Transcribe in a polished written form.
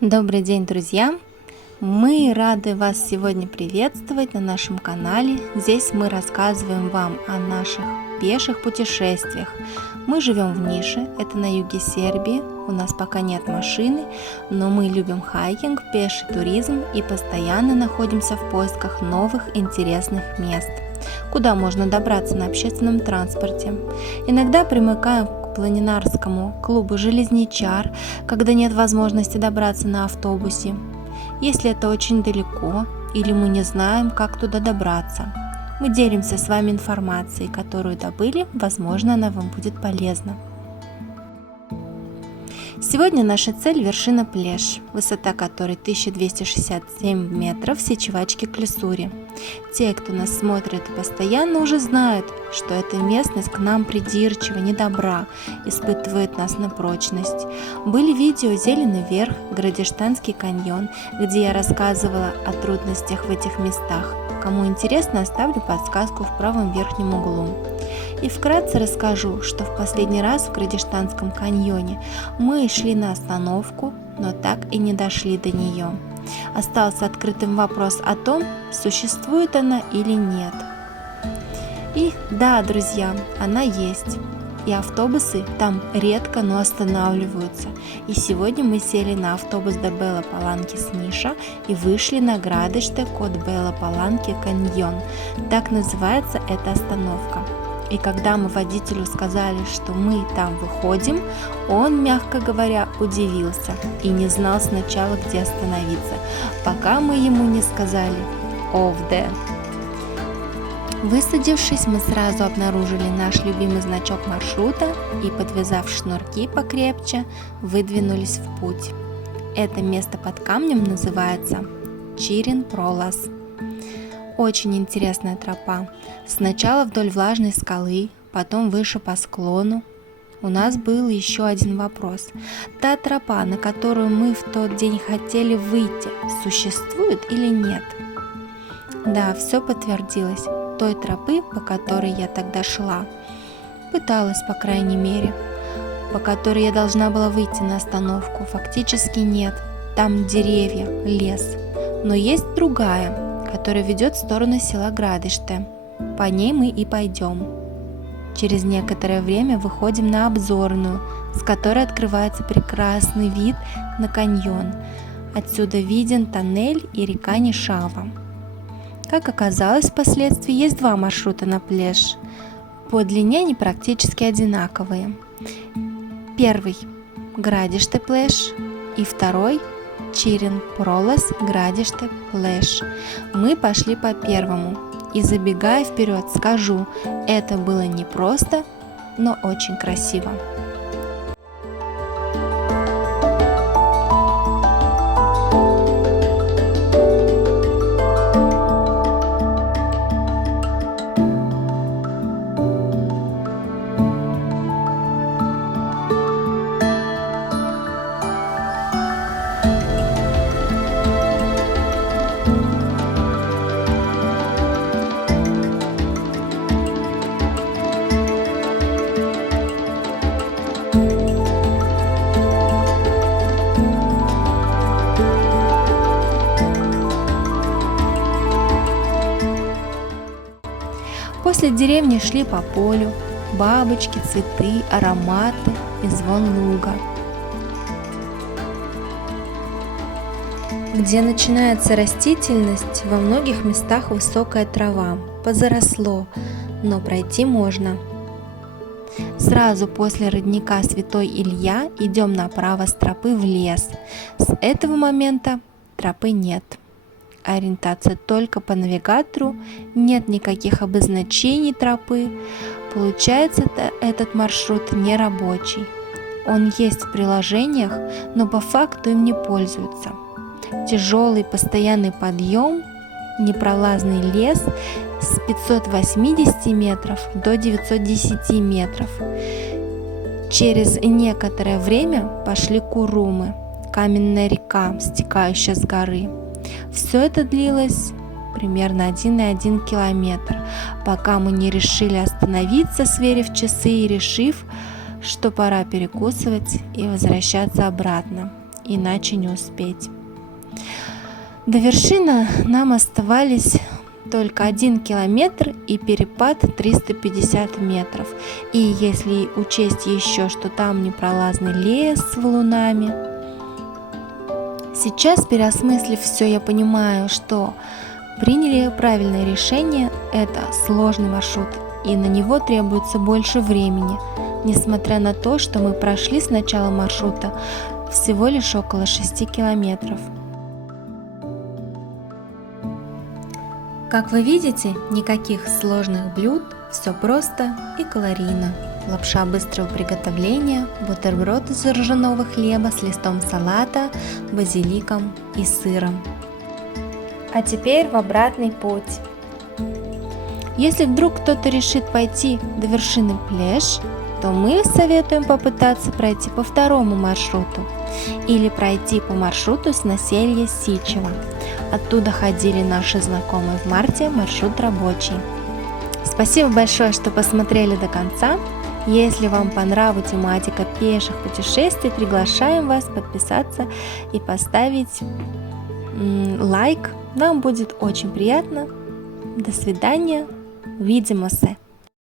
Добрый день, друзья! Мы рады вас сегодня приветствовать на нашем канале. Здесь мы рассказываем вам о наших пеших путешествиях. Мы живем в Нише, это на юге Сербии. У нас пока нет машины, но мы любим хайкинг, пеший туризм и постоянно находимся в поисках новых интересных мест, куда можно добраться на общественном транспорте. Иногда примыкаем к планинарскому клубу «Железничар», когда нет возможности добраться на автобусе. Если это очень далеко или мы не знаем, как туда добраться, мы делимся с вами информацией, которую добыли, возможно, она вам будет полезна. Сегодня наша цель – вершина Плеш, высота которой 1267 метров в Сечевачке Клисуре. Те, кто нас смотрит постоянно, уже знают, что эта местность к нам придирчива, недобра, испытывает нас на прочность. Были видео «Зеленый верх», «Градиштанский каньон», где я рассказывала о трудностях в этих местах. Кому интересно, оставлю подсказку в правом верхнем углу. И вкратце расскажу, что в последний раз в Градиштанском каньоне мы шли на остановку, но так и не дошли до нее. Остался открытым вопрос о том, существует она или нет. И да, друзья, она есть. И автобусы там редко, но останавливаются. И сегодня мы сели на автобус до Бела Паланки с Ниша и вышли на Градиште код Бела Паланки каньон. Так называется эта остановка. И когда мы водителю сказали, что мы там выходим, он, мягко говоря, удивился и не знал сначала, где остановиться, пока мы ему не сказали «Овде». Высадившись, мы сразу обнаружили наш любимый значок маршрута и, подвязав шнурки покрепче, выдвинулись в путь. Это место под камнем называется Чирин Пролаз. Очень интересная тропа. Сначала вдоль влажной скалы, потом выше по склону. У нас был еще один вопрос. Та тропа, на которую мы в тот день хотели выйти, существует или нет? Да, все подтвердилось. Той тропы, по которой я тогда шла, пыталась, по крайней мере, по которой я должна была выйти на остановку, фактически нет. Там деревья, лес. Но есть другая, которая ведет в сторону села Градиште. По ней мы и пойдем. Через некоторое время выходим на обзорную, с которой открывается прекрасный вид на каньон. Отсюда виден тоннель и река Нишава. Как оказалось, впоследствии есть два маршрута на Плеш. По длине они практически одинаковые. Первый – Градиште Плеш, и второй – Чирин Пролаз Градиште Плеш. Мы пошли по первому. И забегая вперед, скажу, это было непросто, но очень красиво. После деревни шли по полю, бабочки, цветы, ароматы и звон луга. Где начинается растительность, во многих местах высокая трава, позаросло, но пройти можно. Сразу после родника Святой Илья идем направо с тропы в лес. С этого момента тропы нет. Ориентация только по навигатору, нет никаких обозначений тропы. Получается, этот маршрут не рабочий. Он есть в приложениях, но по факту им не пользуются. Тяжелый постоянный подъем, непролазный лес с 580 метров до 910 метров. Через некоторое время пошли Курумы, каменная река, стекающая с горы. Все это длилось примерно 1,1 километр, пока мы не решили остановиться, сверив часы и решив, что пора перекусывать и возвращаться обратно. иначе не успеть. До вершины нам оставались только 1 километр и перепад 350 метров. И если учесть еще, что там непролазный лес с валунами. Сейчас, переосмыслив все, я понимаю, что приняли правильное решение. Это сложный маршрут, и на него требуется больше времени, несмотря на то, что мы прошли с начала маршрута всего лишь около 6 километров. Как вы видите, никаких сложных блюд, все просто и калорийно. Лапша быстрого приготовления, бутерброд из ржаного хлеба с листом салата, базиликом и сыром. А теперь в обратный путь. Если вдруг кто-то решит пойти до вершины Плеш, то мы советуем попытаться пройти по второму маршруту или пройти по маршруту с Населья Сичево. Оттуда ходили наши знакомые в марте, маршрут рабочий. Спасибо большое, что посмотрели до конца. Если вам понравилась тематика пеших путешествий, приглашаем вас подписаться и поставить лайк. Нам будет очень приятно. До свидания. Увидимся.